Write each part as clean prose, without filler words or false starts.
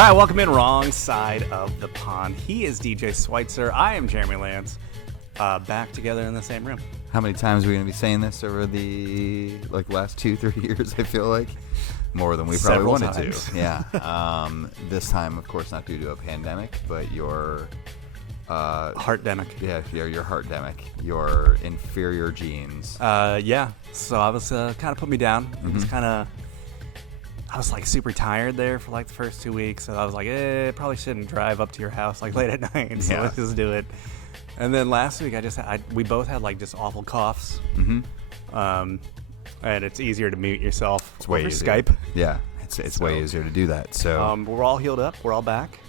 All right, welcome in. Wrong side of the pond. He is DJ Schweitzer. I am Jeremy Lance. Back together in the same room. How many times are we going to be saying this over the last 2-3 years? I feel like more than we probably Several wanted times. to. Yeah. This time, of course, not due to a pandemic, but your Heartdemic. Yeah, your heartdemic, your inferior genes. Yeah. So I was kind of put me down. It was I was like super tired there for like the first 2 weeks. So I was like, probably shouldn't drive up to your house like late at night. So let's just do it. And then last week we both had like just awful coughs. And it's easier to mute yourself over Skype. Yeah, it's way easier to do that. So we're all healed up. We're all back.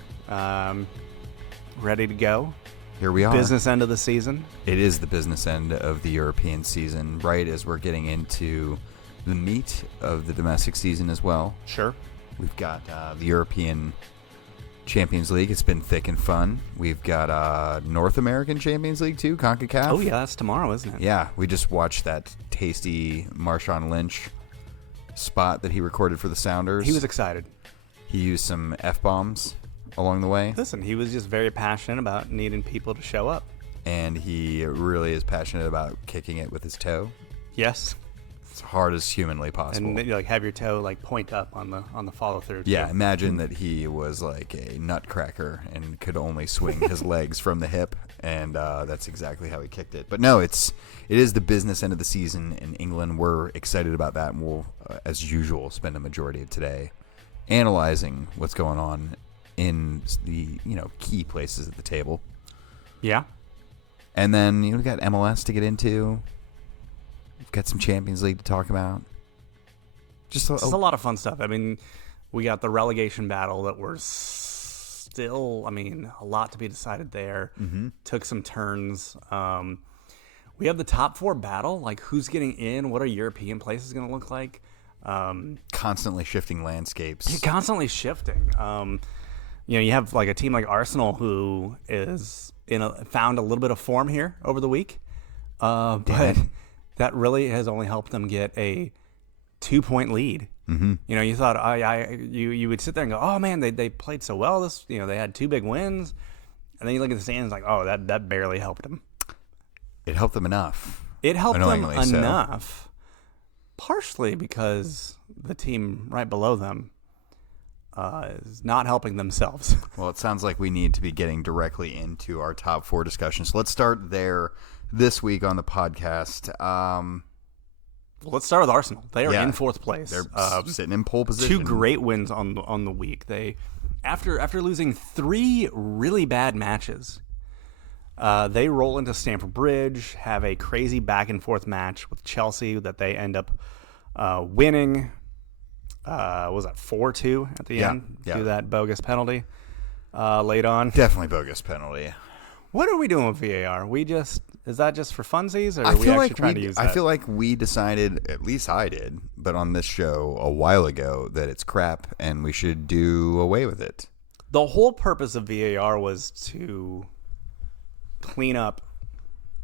Ready to go. Here we are. Business end of the season. It is the business end of the European season, right as we're getting into the meat of the domestic season as well. Sure. We've got the European Champions League. It's been thick and fun. We've got North American Champions League too, CONCACAF. Oh, yeah, that's tomorrow, isn't it? Yeah, we just watched that tasty Marshawn Lynch spot that he recorded for the Sounders. He was excited. He used some F-bombs along the way. Listen, he was just very passionate about needing people to show up. And he really is passionate about kicking it with his toe. Yes. As hard as humanly possible. And like have your toe like point up on the follow through. Yeah, imagine that he was like a nutcracker and could only swing his legs from the hip, and that's exactly how he kicked it. But no, it is the business end of the season in England. We're excited about that, and we'll, as usual, spend a majority of today analyzing what's going on in the key places at the table. Yeah. And then we got MLS to get into. We've got some Champions League to talk about. Just a lot of fun stuff. I mean, we got the relegation battle that we're still, a lot to be decided there. Took some turns. We have the top four battle, like who's getting in, what are European places going to look like? Constantly shifting landscapes. Constantly shifting. You have like a team like Arsenal who is found a little bit of form here over the week. But that really has only helped them get a 2-point lead. You thought you would sit there and go, oh man, they played so well. They had 2 big wins, and then you look at the standings like, oh, that barely helped them. It helped them enough. It helped them so. enough, partially because the team right below them is not helping themselves. Well, it sounds like we need to be getting directly into our top 4 discussion. So let's start there. This week on the podcast, let's start with Arsenal. They are in 4th place. They're sitting in pole position. 2 great wins on the week. They after losing 3 really bad matches, they roll into Stamford Bridge, have a crazy back and forth match with Chelsea that they end up winning. Was that 4-2 at the end? Yeah. Do that bogus penalty late on. Definitely bogus penalty. What are we doing with VAR? Is that just for funsies, or are we actually trying to use that? I feel like we decided, at least I did, but on this show a while ago, that it's crap and we should do away with it. The whole purpose of VAR was to clean up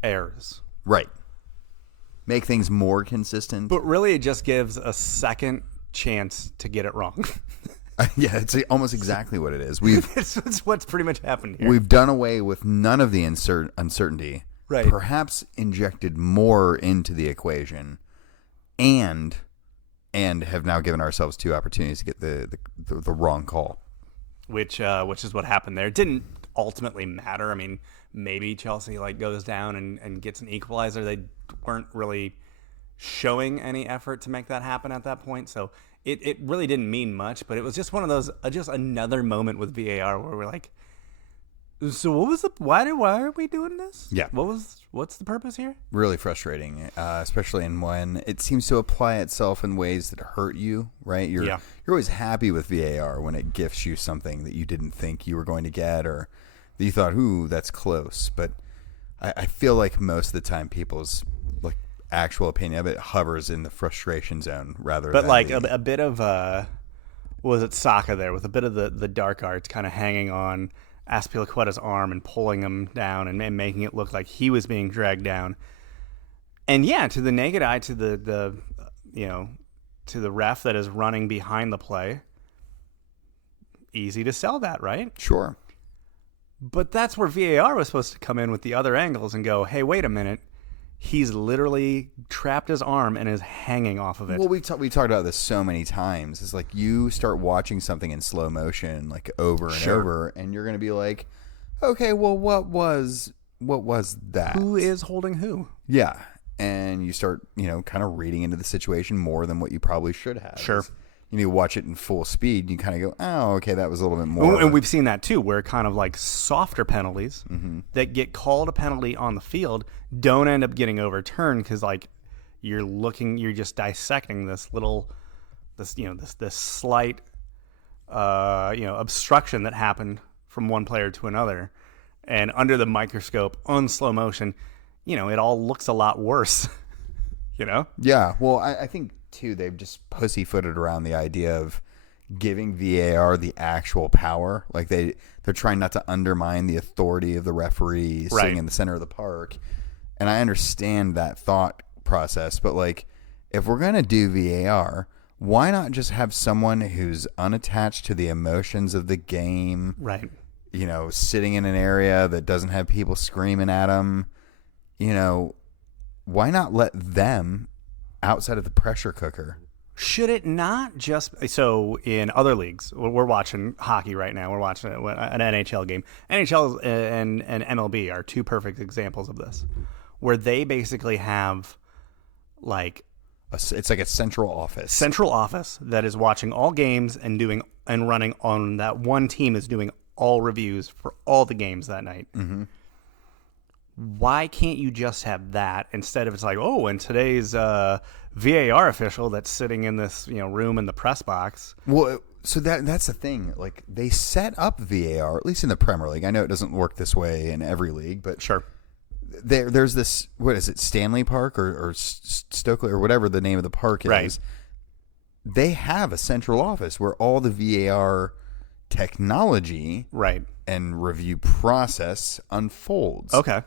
errors. Right. Make things more consistent. But really it just gives a second chance to get it wrong. Yeah, it's almost exactly what it is. It's what's pretty much happened here. We've done away with none of the uncertainty. Right. Perhaps injected more into the equation, and have now given ourselves 2 opportunities to get the wrong call. Which is what happened there. It didn't ultimately matter. Maybe Chelsea goes down and gets an equalizer. They weren't really showing any effort to make that happen at that point. So it really didn't mean much, but it was just one of those, just another moment with VAR where we're like, so what was why are we doing this? Yeah. What's the purpose here? Really frustrating, especially when it seems to apply itself in ways that hurt you, right? You're always happy with VAR when it gifts you something that you didn't think you were going to get, or that you thought, ooh, that's close. But I feel like most of the time people's actual opinion of it hovers in the frustration zone rather than a bit of was it Saka there with a bit of the dark arts kind of hanging on Azpilicueta's arm and pulling him down and making it look like he was being dragged down. And yeah, to the naked eye, to the ref that is running behind the play, easy to sell that, right? Sure. But that's where VAR was supposed to come in with the other angles and go, hey, wait a minute. He's literally trapped his arm and is hanging off of it. Well, we talked about this so many times. It's like you start watching something in slow motion, like over and over, and you're going to be like, okay, well, what was that? Who is holding who? Yeah. And you start, kind of reading into the situation more than what you probably should have. Sure. You watch it in full speed, and you kind of go, oh, okay, that was a little bit more. And we've seen that too, where kind of like softer penalties that get called a penalty on the field don't end up getting overturned because like you're just dissecting this slight, obstruction that happened from one player to another, and under the microscope on slow motion, it all looks a lot worse. Yeah. Well, I think too they've just pussyfooted around the idea of giving VAR the actual power. Like they're trying not to undermine the authority of the referee sitting in the center of the park. And I understand that thought process, but like if we're gonna do VAR, why not just have someone who's unattached to the emotions of the game? Right. Sitting in an area that doesn't have people screaming at them. Why not let them outside of the pressure cooker? Should it not just so in other leagues? We're watching hockey right now. We're watching an NHL game. NHL and MLB are two perfect examples of this, where they basically have like it's like a central office that is watching all games and running on that one team is doing all reviews for all the games that night. Mm-hmm. Why can't you just have that instead of it's like, oh, and today's VAR official that's sitting in this room in the press box? Well, so that's the thing. Like they set up VAR, at least in the Premier League. I know it doesn't work this way in every league, but sure. There's this, what is it, Stanley Park or Stokely or whatever the name of the park is. Right. They have a central office where all the VAR technology and review process unfolds. Okay.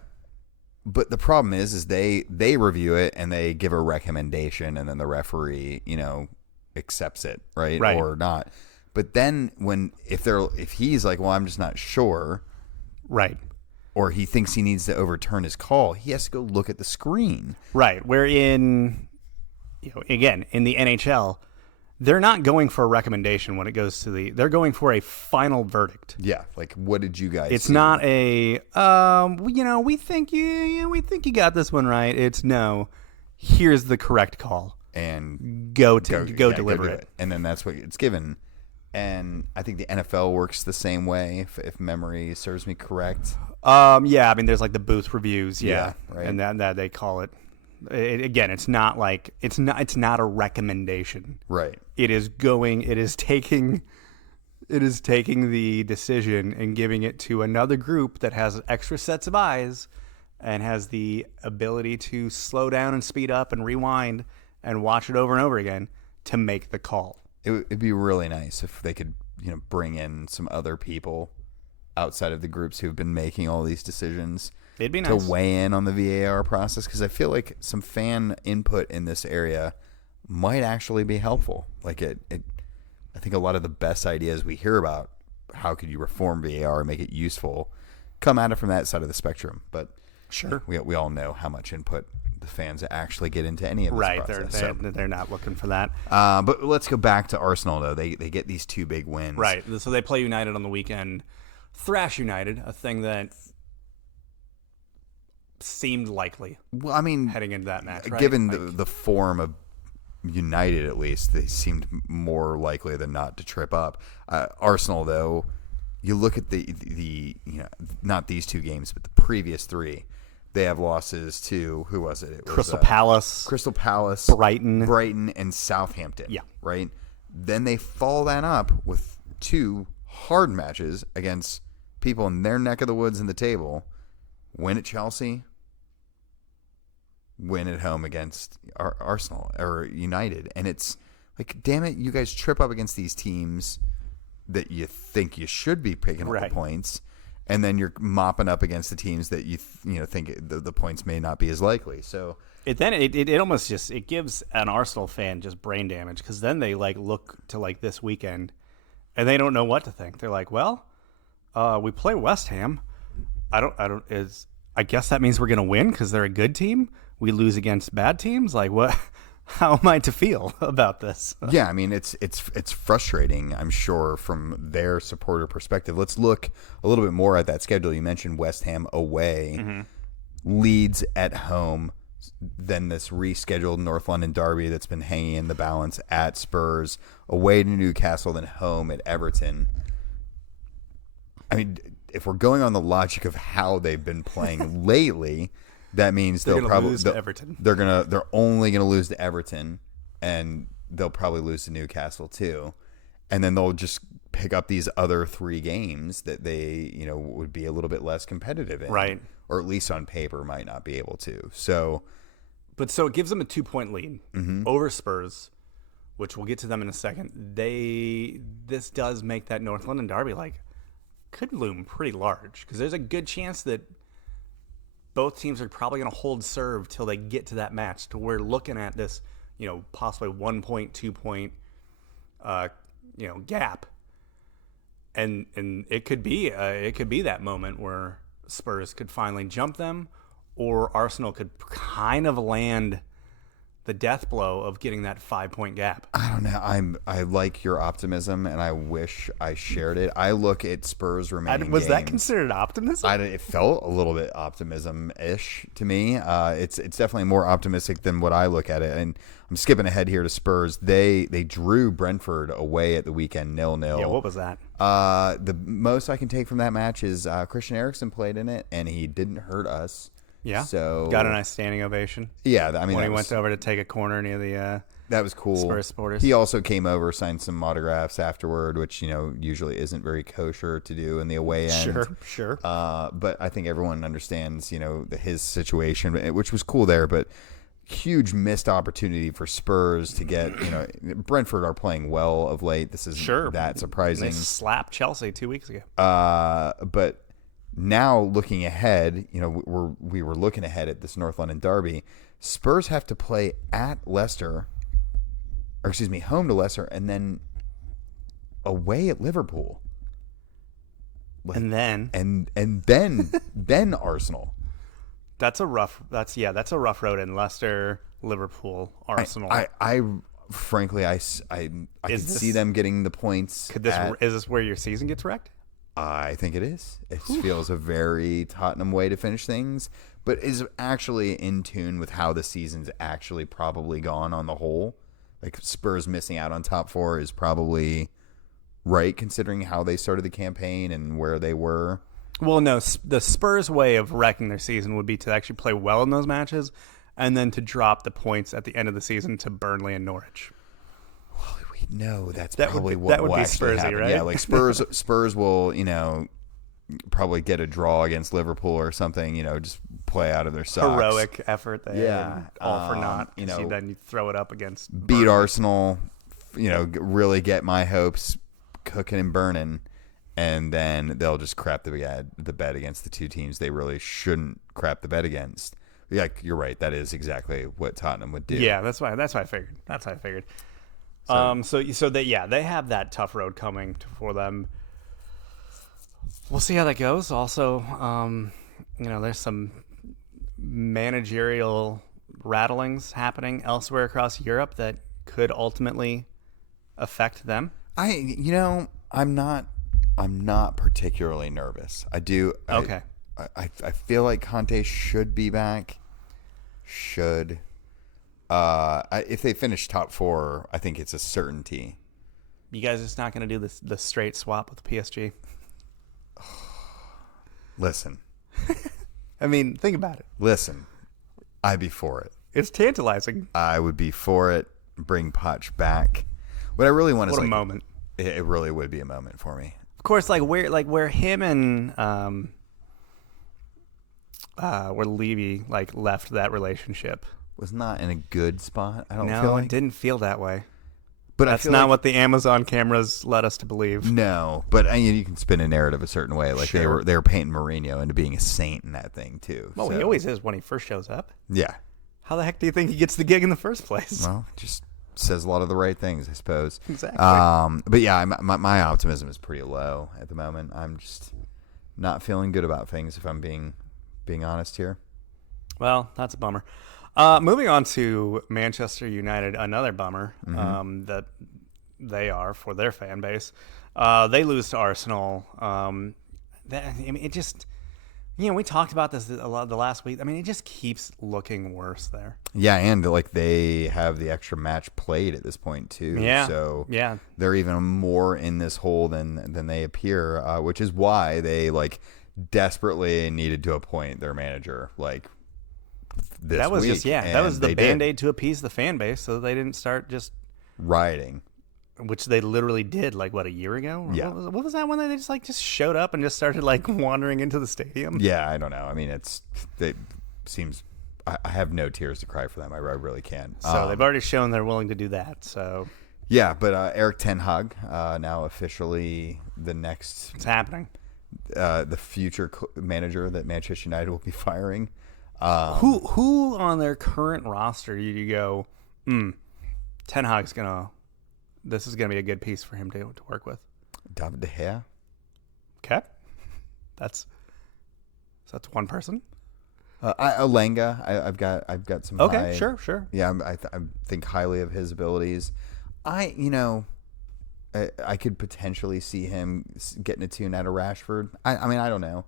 But the problem is they review it and they give a recommendation and then the referee, accepts it, right? Or not. But then if he's like, well, I'm just not sure. Right. Or he thinks he needs to overturn his call, he has to go look at the screen. Right. Where again, in the NHL, they're not going for a recommendation when it goes to they're going for a final verdict. Yeah. Like, what did you guys It's see? not we think you got this one right. It's no, here's the correct call. And go deliver it. And then that's what it's given. And I think the NFL works the same way, if memory serves me correct. Yeah, I mean, there's like the booth reviews, yeah right. And that they call it. Again, it's not like it's not a recommendation. Right. It is taking the decision and giving it to another group that has extra sets of eyes and has the ability to slow down and speed up and rewind and watch it over and over again to make the call. It'd be really nice if they could, bring in some other people outside of the groups who've been making all these decisions. It'd be nice to weigh in on the VAR process, because I feel like some fan input in this area might actually be helpful. Like I think a lot of the best ideas we hear about how could you reform VAR and make it useful come at it from that side of the spectrum. But sure, we all know how much input the fans actually get into any of this process. Right, they're not looking for that. But let's go back to Arsenal, though. They get these two big wins. Right, so they play United on the weekend. Thrash United, a thing that seemed likely. Well, I mean, heading into that match, right? Given the form of United, at least, they seemed more likely than not to trip up. Arsenal, though, you look at the not these two games, but the previous three. They have losses to, who was it? It was Crystal Palace, Brighton, and Southampton. Yeah. Right? Then they follow that up with two hard matches against people in their neck of the woods in the table. Win at Chelsea, win at home against Arsenal or United. And it's like, damn it, you guys trip up against these teams that you think you should be picking up the points. And then you're mopping up against the teams that you think the points may not be as likely. So it almost just gives an Arsenal fan just brain damage, because then they look to this weekend and they don't know what to think. They're like, well, we play West Ham. I guess that means we're going to win because they're a good team. We lose against bad teams. Like, what? How am I to feel about this? Yeah, I mean, it's frustrating, I'm sure, from their supporter perspective. Let's look a little bit more at that schedule. You mentioned West Ham away, Leeds at home, then this rescheduled North London derby that's been hanging in the balance at Spurs, away to Newcastle, then home at Everton. I mean, if we're going on the logic of how they've been playing lately, that means they'll probably lose to Everton. They're only gonna lose to Everton, and they'll probably lose to Newcastle too, and then they'll just pick up these other 3 games that they would be a little bit less competitive in, right? Or at least on paper might not be able to. So it gives them a 2-point lead over Spurs, which we'll get to them in a second. This does make that North London derby could loom pretty large because there's a good chance that both teams are probably going to hold serve till they get to that match. To we're looking at this, possibly 1 point, 2 point, gap, and it could be that moment where Spurs could finally jump them, or Arsenal could kind of land the death blow of getting that 5-point gap. I don't know. I like your optimism, and I wish I shared it. I look at Spurs remaining Was games. that considered optimism? It felt a little bit optimism-ish to me. It's definitely more optimistic than what I look at it. And I'm skipping ahead here to Spurs. They drew Brentford away at the weekend 0-0. Yeah, what was that? The most I can take from that match is Christian Eriksen played in it, and he didn't hurt us. Yeah, so got a nice standing ovation. Yeah, I mean, when he went over to take a corner near the that was cool. Spurs supporters. He also came over, signed some autographs afterward, which usually isn't very kosher to do in the away end. Sure. But I think everyone understands his situation, which was cool there. But huge missed opportunity for Spurs to get. Brentford are playing well of late. This isn't that surprising. They slapped Chelsea 2 weeks ago. But now looking ahead, we were looking ahead at this North London derby. Spurs have to play at Leicester, home to Leicester, and then away at Liverpool, and then Arsenal. That's a rough road in Leicester, Liverpool, Arsenal. I frankly could see them getting the points. Is this where your season gets wrecked? I think it is. It feels a very Tottenham way to finish things, but is actually in tune with how the season's actually probably gone on the whole. Like Spurs missing out on top 4 is probably right considering how they started the campaign and where they were. Well, no, the Spurs' way of wrecking their season would be to actually play well in those matches and then to drop the points at the end of the season to Burnley and Norwich. No, that would be Spursy, happen. right? Yeah, like Spurs will, probably get a draw against Liverpool or something, just play out of their socks. Heroic effort there. All for naught. Then you throw it up against beat Burnley. Arsenal, really get my hopes cooking and burning, and then they'll just crap the bed against the two teams they really shouldn't crap the bed against. Yeah, you're right. That is exactly what Tottenham would do. Yeah, that's why I figured. They have that tough road coming for them. We'll see how that goes. Also, there's some managerial rattlings happening elsewhere across Europe that could ultimately affect them. I'm not particularly nervous. I do. Okay. I feel like Conte should be back. If they finish top 4, I think it's a certainty. You guys are just not going to do the straight swap with PSG? Listen. I mean, think about it. Listen. I'd be for it. It's tantalizing. I would be for it. Bring Poch back. What I really want is a moment. It really would be a moment for me. Of course, where him and where Levy left that relationship was not in a good spot. I don't feel No, like. it didn't feel that way. But that's not what the Amazon cameras led us to believe. No, but you can spin a narrative a certain way. Like sure. they were painting Mourinho into being a saint in that thing too. Well, he always is when he first shows up. Yeah. How the heck do you think he gets the gig in the first place? Well, just says a lot of the right things, I suppose. Exactly. But yeah, my optimism is pretty low at the moment. I'm just not feeling good about things, if I'm being honest here. Well, that's a bummer. Moving on to Manchester United, another bummer that they are for their fan base. They lose to Arsenal. It just, we talked about this a lot the last week. I mean, it just keeps looking worse there. Yeah, and like they have the extra match played at this point too. Yeah. So yeah, they're even more in this hole than they appear, which is why they like desperately needed to appoint their manager like this that was week. just that was the Band-Aid to appease the fan base so they didn't start just rioting. Which they literally did, like, what, a year ago? Yeah. What was that one that they just showed up and just started, like, wandering into the stadium? Yeah, I don't know. I mean, it seems... I have no tears to cry for them. I really can't. So they've already shown they're willing to do that, so... Yeah, but Eric Ten Hag, now officially the next... It's happening. The future manager that Manchester United will be firing. Who on their current roster you go, Ten Hag's gonna... This is going to be a good piece for him to work with. David De Gea. Okay. That's one person. Alenga. I've got some. Okay, high, sure. Yeah, I think highly of his abilities. I could potentially see him getting a tune out of Rashford. I mean, I don't know.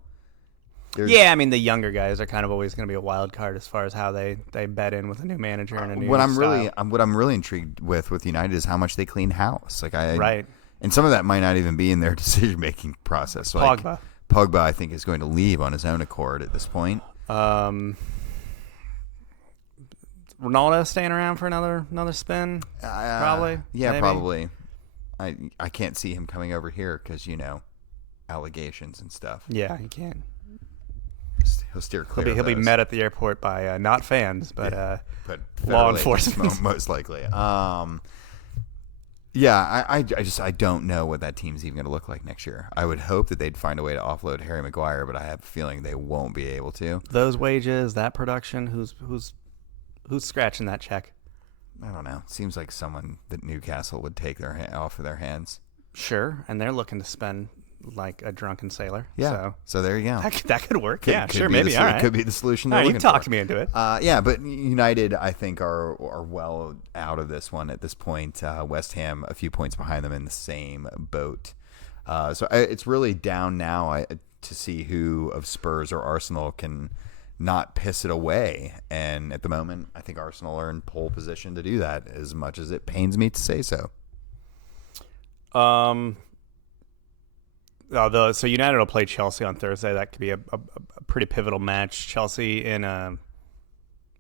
Yeah, I mean the younger guys are kind of always going to be a wild card as far as how they bet in with a new manager and a new what I'm style. really intrigued with United is how much they clean house. Like right, and some of that might not even be in their decision making process. Like Pogba, I think, is going to leave on his own accord at this point. Ronaldo staying around for another spin, probably. Yeah, maybe. Probably. I can't see him coming over here because allegations and stuff. Yeah, he can't. He'll steer clear. He'll be met at the airport by not fans, but law enforcement, most likely. Yeah, I don't know what that team's even going to look like next year. I would hope that they'd find a way to offload Harry Maguire, but I have a feeling they won't be able to. Those wages, that production, who's scratching that check? I don't know. It seems like someone that Newcastle would take off of their hands. Sure, and they're looking to spend like a drunken sailor. Yeah. So there you go. That could work. Could sure, maybe. All right. Could be the solution. All right, you talked me into it. Yeah, but United, I think, are well out of this one at this point. West Ham, a few points behind them in the same boat. So it's really down now to see who of Spurs or Arsenal can not piss it away. And at the moment, I think Arsenal are in pole position to do that, as much as it pains me to say so. So United will play Chelsea on Thursday. That could be a pretty pivotal match. Chelsea in a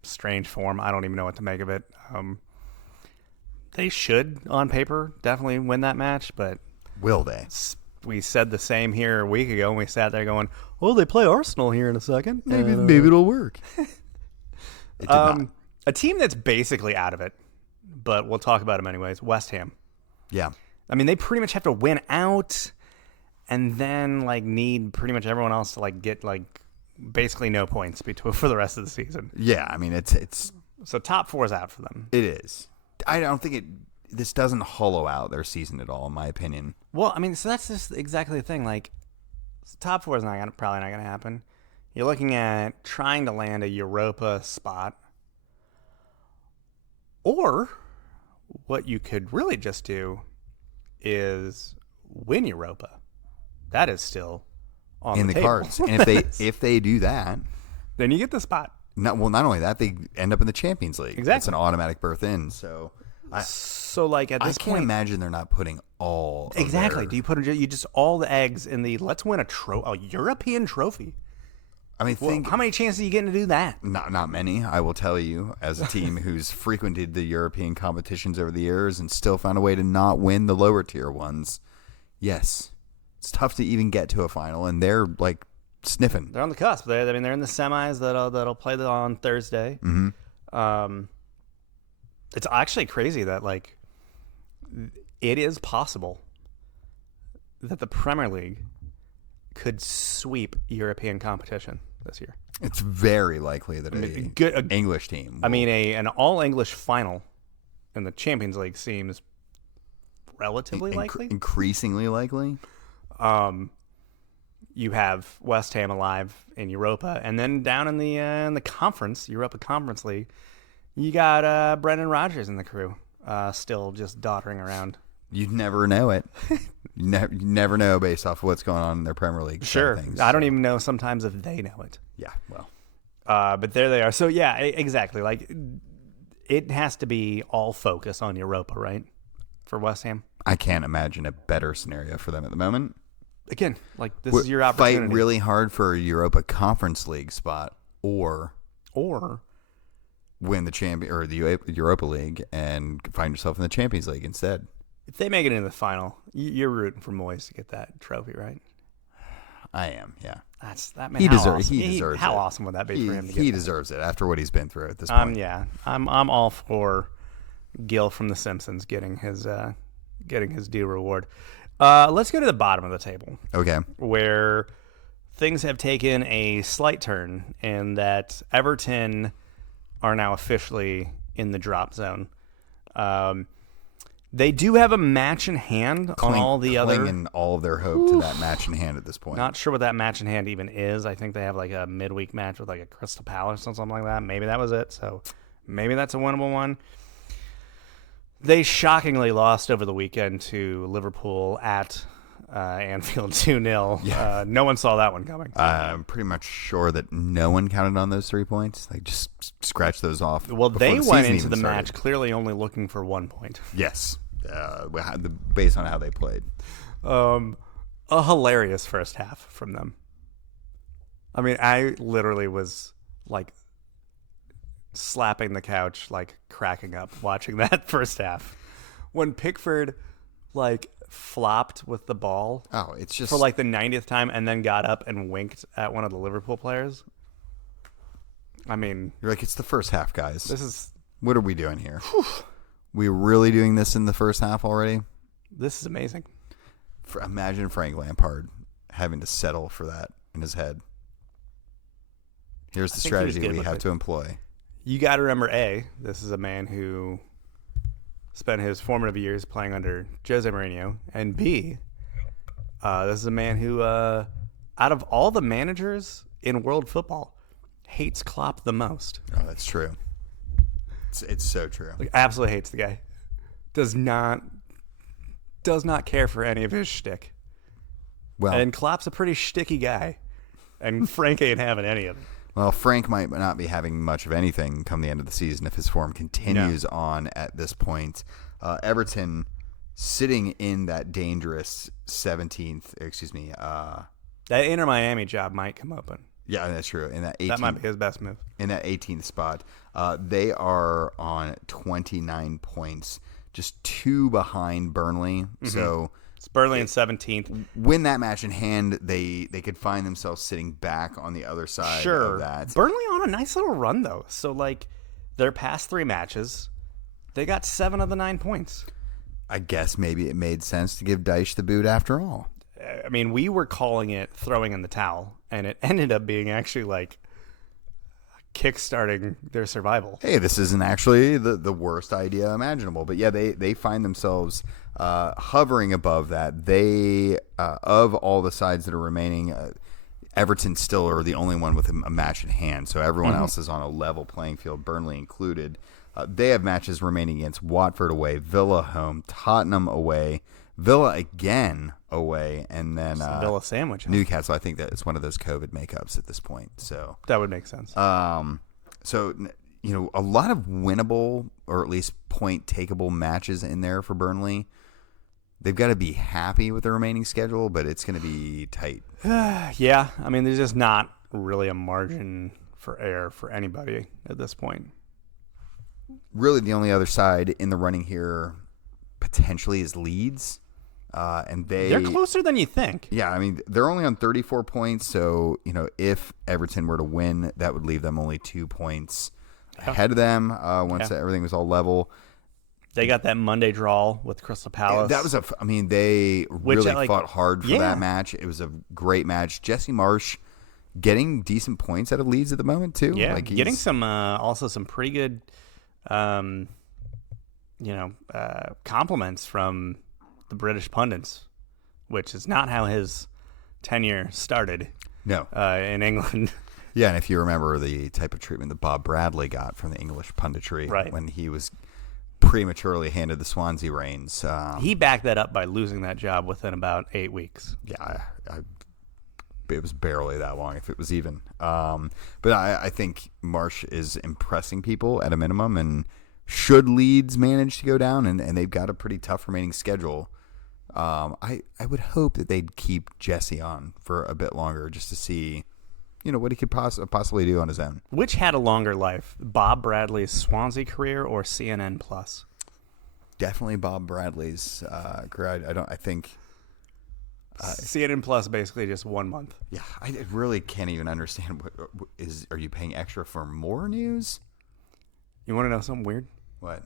strange form. I don't even know what to make of it. They should, on paper, definitely win that match, but will they? We said the same here a week ago, and we sat there going, "Oh, they play Arsenal here in a second. Maybe it'll work." It did not. A team that's basically out of it, but we'll talk about them anyways. West Ham. Yeah. I mean, they pretty much have to win out. And then, need pretty much everyone else to, get, basically no points for the rest of the season. Yeah, I mean, it's... So top 4 is out for them. It is. I don't think this doesn't hollow out their season at all, in my opinion. Well, I mean, so that's just exactly the thing. Top 4 is probably not going to happen. You're looking at trying to land a Europa spot. Or what you could really just do is win Europa. That is still on the table. Cards. And if they do that, then you get the spot. Not only that, they end up in the Champions League. Exactly. It's an automatic berth in. So at this point, I can't imagine they're not putting all. Exactly. Do you put all the eggs in the let's win a European trophy? I mean, how many chances are you getting to do that? Not many. I will tell you, as a team who's frequented the European competitions over the years and still found a way to not win the lower tier ones. Yes. It's tough to even get to a final, and they're sniffing. They're on the cusp. They're in the semis that'll play on Thursday. Mm-hmm. It's actually crazy that it is possible that the Premier League could sweep European competition this year. It's very likely that an English team. An all English final in the Champions League seems relatively likely. Increasingly likely. You have West Ham alive in Europa, and then down in the conference, Europa Conference League, you got Brendan Rodgers and the crew still just doddering around. You'd never know it. You never know based off of what's going on in their Premier League. Sure. Things, I don't even know sometimes if they know it. Yeah, well. But there they are. So, yeah, exactly. Like, it has to be all focus on Europa, right, for West Ham? I can't imagine a better scenario for them at the moment. Again, like, this is your opportunity. Fight really hard for a Europa Conference League spot or win the Europa League and find yourself in the Champions League instead. If they make it into the final, you're rooting for Moyes to get that trophy, right? I am, yeah. He deserves it. How awesome would that be for him to get He that? Deserves it after what he's been through at this point. Yeah. I'm all for Gil from The Simpsons getting his due reward. Let's go to the bottom of the table. Okay. Where things have taken a slight turn, and that Everton are now officially in the drop zone. They do have a match in hand on all the other. Clinging all of their hope to that match in hand at this point. Not sure what that match in hand even is. I think they have like a midweek match with like a Crystal Palace or something like that. Maybe that was it. So maybe that's a winnable one. They shockingly lost over the weekend to Liverpool at Anfield 2-0. Yeah. No one saw that one coming. I'm pretty much sure that no one counted on those 3 points. Like, just scratch those off. Well, they the went into the match clearly only looking for 1 point. Yes. Based on how they played. A hilarious first half from them. I mean, I literally was like slapping the couch, like cracking up watching that first half. When Pickford like flopped with the ball it's just for like the 90th time and then got up and winked at one of the Liverpool players. I mean, you're like, it's the first half, guys. What are we doing here? We really doing this in the first half already? This is amazing. Imagine Frank Lampard having to settle for that in his head. Here's the strategy we have to employ. You got to remember, A, this is a man who spent his formative years playing under Jose Mourinho, and B, this is a man who, out of all the managers in world football, hates Klopp the most. Oh, that's true. It's so true. Like, absolutely hates the guy. Does not care for any of his shtick. Well, and Klopp's a pretty shticky guy, and Frank ain't having any of it. Well, Frank might not be having much of anything come the end of the season if his form continues on at this point. Everton sitting in that dangerous 17th, that Inter Miami job might come open. Yeah, that's true. In that 18th, that might be his best move. In that 18th spot, they are on 29 points, just 2 behind Burnley. Mm-hmm. So it's Burnley in 17th. Win that match in hand, they could find themselves sitting back on the other side of that. Burnley on a nice little run, though. So, like, their past 3 matches, they got 7 of the 9 points. I guess maybe it made sense to give Dyche the boot after all. I mean, we were calling it throwing in the towel, and it ended up being actually, like, kickstarting their survival. Hey, this isn't actually the worst idea imaginable. But, yeah, they find themselves hovering above that. They, of all the sides that are remaining, Everton still are the only one with a match in hand. So everyone else is on a level playing field, Burnley included. They have matches remaining against Watford away, Villa home, Tottenham away, Villa again away, and then Villa sandwich. Newcastle. I think that it's one of those COVID makeups at this point. So that would make sense. So a lot of winnable or at least point takeable matches in there for Burnley. They've got to be happy with the remaining schedule, but it's going to be tight. Yeah, I mean, there's just not really a margin for error for anybody at this point. Really, the only other side in the running here potentially is Leeds. And they're closer than you think. Yeah, I mean, they're only on 34 points. So, if Everton were to win, that would leave them only 2 points ahead of them once everything was all level. They got that Monday draw with Crystal Palace. That was they really fought hard for that match. It was a great match. Jesse Marsch getting decent points out of Leeds at the moment, too. Yeah, getting some also some pretty good compliments from the British pundits, which is not how his tenure started. No. In England. Yeah, and if you remember the type of treatment that Bob Bradley got from the English punditry right. when he was prematurely handed the Swansea reins. He backed that up by losing that job within about 8 weeks. Yeah, it was barely that long, if it was even. But I think Marsh is impressing people at a minimum, and should Leeds manage to go down, and they've got a pretty tough remaining schedule, I would hope that they'd keep Jesse on for a bit longer just to see, what he could possibly do on his own. Which had a longer life, Bob Bradley's Swansea career or CNN Plus? Definitely Bob Bradley's career. I think CNN Plus basically just 1 month. Yeah, I really can't even understand. Are you paying extra for more news? You want to know something weird? What?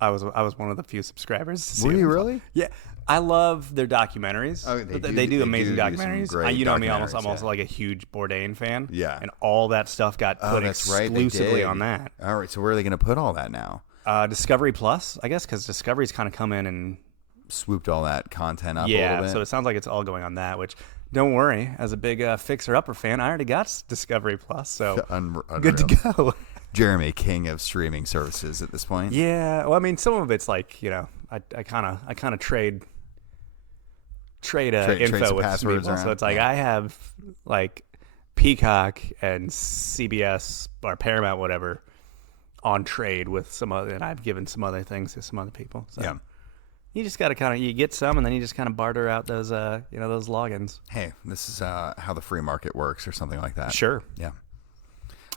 I was one of the few subscribers. Were you really? Yeah, I love their documentaries. Oh, they do amazing documentaries. I'm documentaries, also like a huge Bourdain fan. Yeah, and all that stuff got put exclusively on that. All right, so where are they going to put all that now? Discovery Plus, I guess, because Discovery's kind of come in and swooped all that content up a little bit. So it sounds like it's all going on that, which don't worry, as a big Fixer-Upper fan, I already got Discovery Plus, so good to go. Jeremy, king of streaming services at this point. Yeah, well, I mean, some of it's like, I kind of trade info with people. Around. So it's like I have like Peacock and CBS or Paramount, whatever, on trade with some other, and I've given some other things to some other people. So. Yeah. You just got to you get some, and then you just kind of barter out those, those logins. Hey, this is how the free market works, or something like that. Sure. Yeah.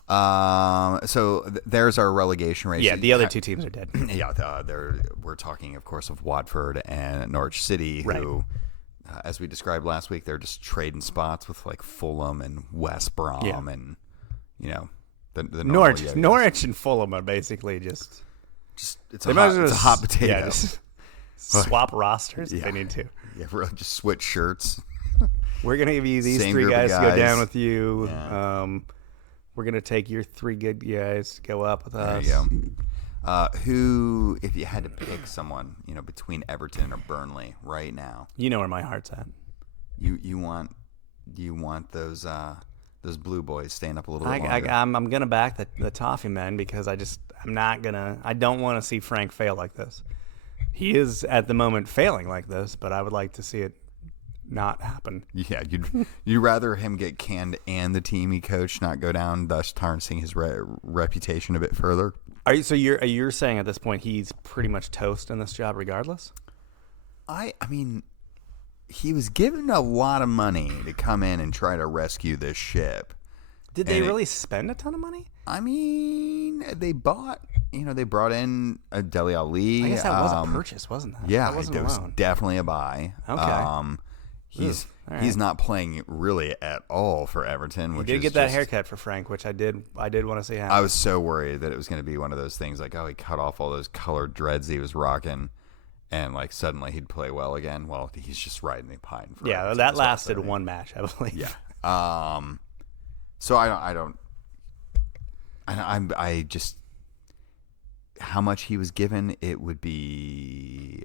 So there's our relegation race. Yeah, the other two teams are dead. Yeah, we're talking, of course, of Watford and Norwich City, who, as we described last week, they're just trading spots with like Fulham and West Brom, and the Norwich and Fulham are basically just it's a hot potato. Yeah, just swap rosters if they need to. Yeah, we'll just switch shirts. We're gonna give you these three guys to go down with you. Yeah. We're going to take your three good guys to go up with us. There you go. Who, if you had to pick someone, between Everton or Burnley right now? You know where my heart's at. You want those blue boys staying up a little bit longer? I'm going to back the Toffee men because I don't want to see Frank fail like this. He is at the moment failing like this, but I would like to see it not happen. Yeah, you'd rather him get canned and the team he coached not go down, thus tarnishing his reputation a bit further. You're saying at this point he's pretty much toast in this job regardless? I mean, he was given a lot of money to come in and try to rescue this ship. Did they really spend a ton of money? I mean, they bought. They brought in a Dele Alli. I guess that was a purchase, wasn't that? Yeah, that wasn't it was definitely a buy. Okay. He's not playing really at all for Everton. He did get that haircut for Frank, which I did want to see happen. I was so worried that it was going to be one of those things like, he cut off all those colored dreads he was rocking, and like suddenly he'd play well again. Well, he's just riding the pine. For Everton, that lasted one match, I believe. Yeah. So I just how much he was given, it would be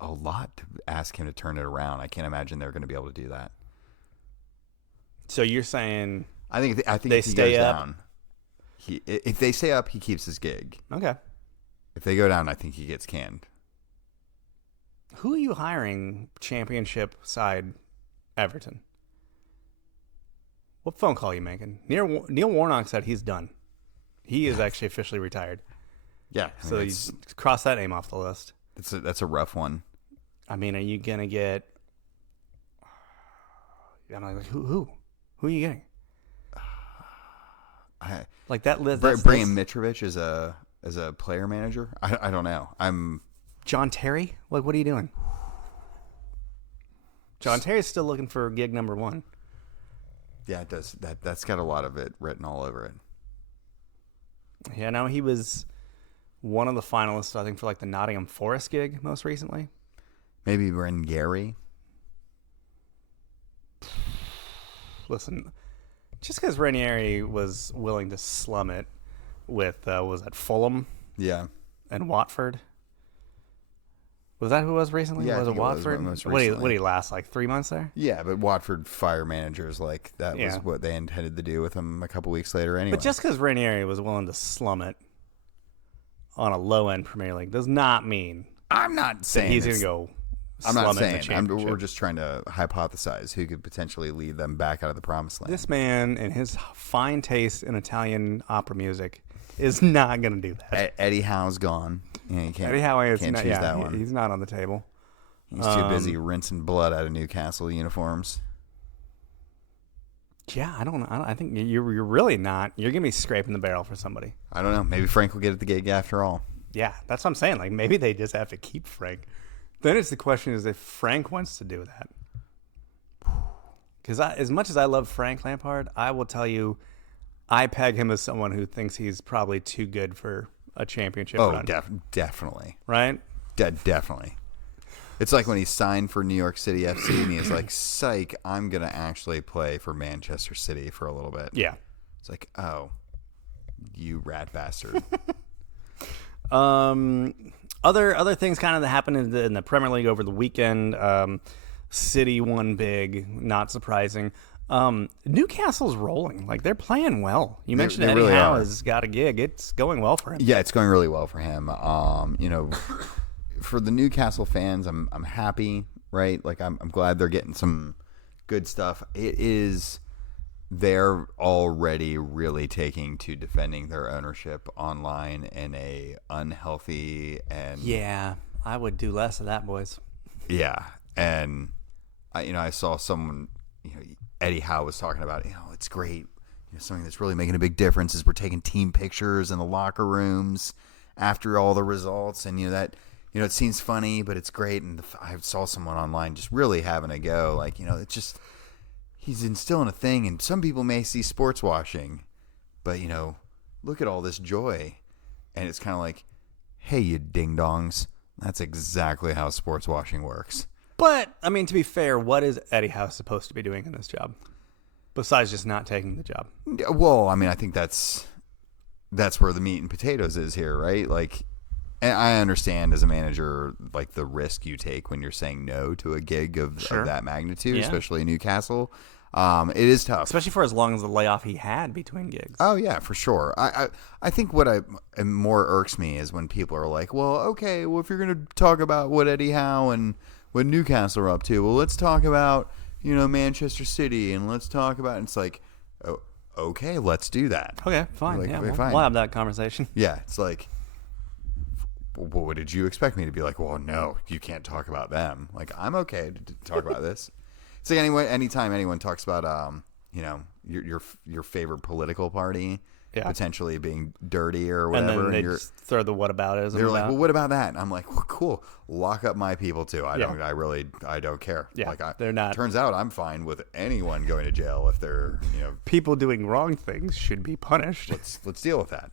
a lot to ask him to turn it around. I can't imagine they're going to be able to do that. So you're saying I think they if he stay goes up? Down, if they stay up, he keeps his gig. Okay. If they go down, I think he gets canned. Who are you hiring championship side Everton? What phone call are you making? Neil Warnock said he's done. He is actually officially retired. Yeah. So you cross that name off the list. That's a rough one. I mean, are you going to get... I'm like, who? Who are you getting? Like that list. Bringing Mitrovic as a player manager? I don't know. John Terry? Like, what are you doing? John Terry's still looking for gig number one. Yeah, it does. That's got a lot of it written all over it. Yeah, no, he was one of the finalists, I think, for like the Nottingham Forest gig most recently. Maybe Ranieri. Listen, just because Ranieri was willing to slum it with was at Fulham, yeah, and Watford, Was that who it was recently? Yeah, I was it think it was Watford? most What did recently. he last, like 3 months there? Yeah, but Watford fire managers, like, that was Yeah. what they intended to do with him a couple weeks later anyway. But just because Ranieri was willing to slum it on a low-end Premier League does not mean I'm not that saying he's going it's- to go I'm slum not it in saying. the championship. We're just trying to hypothesize who could potentially lead them back out of the promised land. This man and his fine taste in Italian opera music is not going to do that. Eddie Howe's gone. Yeah, you can't, Eddie Howe is can't not, choose yeah, that one. he's not on the table. He's too busy rinsing blood out of Newcastle uniforms. Yeah, I don't know. I think you're really not. You're going to be scraping the barrel for somebody. I don't know. Maybe Frank will get at the gig after all. Yeah, that's what I'm saying. Like, maybe they just have to keep Frank. Then it's the question is if Frank wants to do that. Because as much as I love Frank Lampard, I will tell you, I peg him as someone who thinks he's probably too good for a championship run. Definitely. Right? Definitely. It's like when he signed for New York City FC and he's like, psych, I'm going to actually play for Manchester City for a little bit. Yeah. It's like, oh, you rat bastard. Other things kind of that happened in the Premier League over the weekend. City won big, not surprising. Newcastle's rolling. Like, they're playing well. You mentioned they Eddie really Howe are. has got a gig. It's going well for him. Yeah, it's going really well for him. For the Newcastle fans, I'm happy, right? Like I'm glad they're getting some good stuff. They're already really taking to defending their ownership online in a unhealthy and Yeah, I would do less of that, boys. yeah. And I saw someone, Eddie Howe was talking about, it's great. Something that's really making a big difference is we're taking team pictures in the locker rooms after all the results, and that. It seems funny, but it's great. And I saw someone online just really having a go. Like, it's just, he's instilling a thing. And some people may see sports washing, but, look at all this joy. And it's kind of like, hey, you ding-dongs. That's exactly how sports washing works. But, I mean, to be fair, what is Eddie Howe supposed to be doing in this job? Besides just not taking the job. Well, I mean, I think that's where the meat and potatoes is here, right? Like, and I understand as a manager, like the risk you take when you're saying no to a gig of that magnitude, especially in Newcastle. It is tough, especially for as long as the layoff he had between gigs. Oh yeah, for sure. I think what more irks me is when people are like, well, okay, well if you're going to talk about what Eddie Howe and what Newcastle are up to, well let's talk about Manchester City and let's talk about. And it's like, oh, okay, let's do that. Okay, fine. Like, yeah, fine. We'll have that conversation. Yeah, it's like. Well, what did you expect me to be like? Well, no, you can't talk about them. Like, I'm okay to talk about this. So anyway, anytime anyone talks about, your favorite political party potentially being dirty or whatever, and then they just throw the whataboutism. They're like, well, what about that? And I'm like, well, cool. Lock up my people too. I don't care. Yeah, like, they're not. Turns out I'm fine with anyone going to jail if they're, people doing wrong things should be punished. Let's deal with that.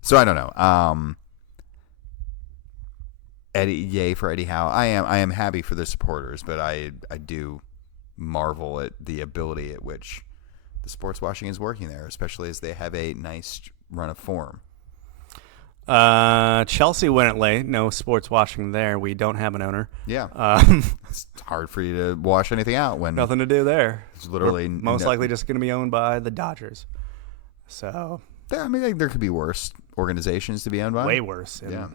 So I don't know. Yay for Eddie Howe. I am happy for the supporters, but I do marvel at the ability at which the sports washing is working there, especially as they have a nice run of form. Chelsea win it late. No sports washing there. We don't have an owner. Yeah. It's hard for you to wash anything out when nothing to do there. It's literally We're most likely just going to be owned by the Dodgers. So I mean, there could be worse organizations to be owned by. Way worse. Yeah.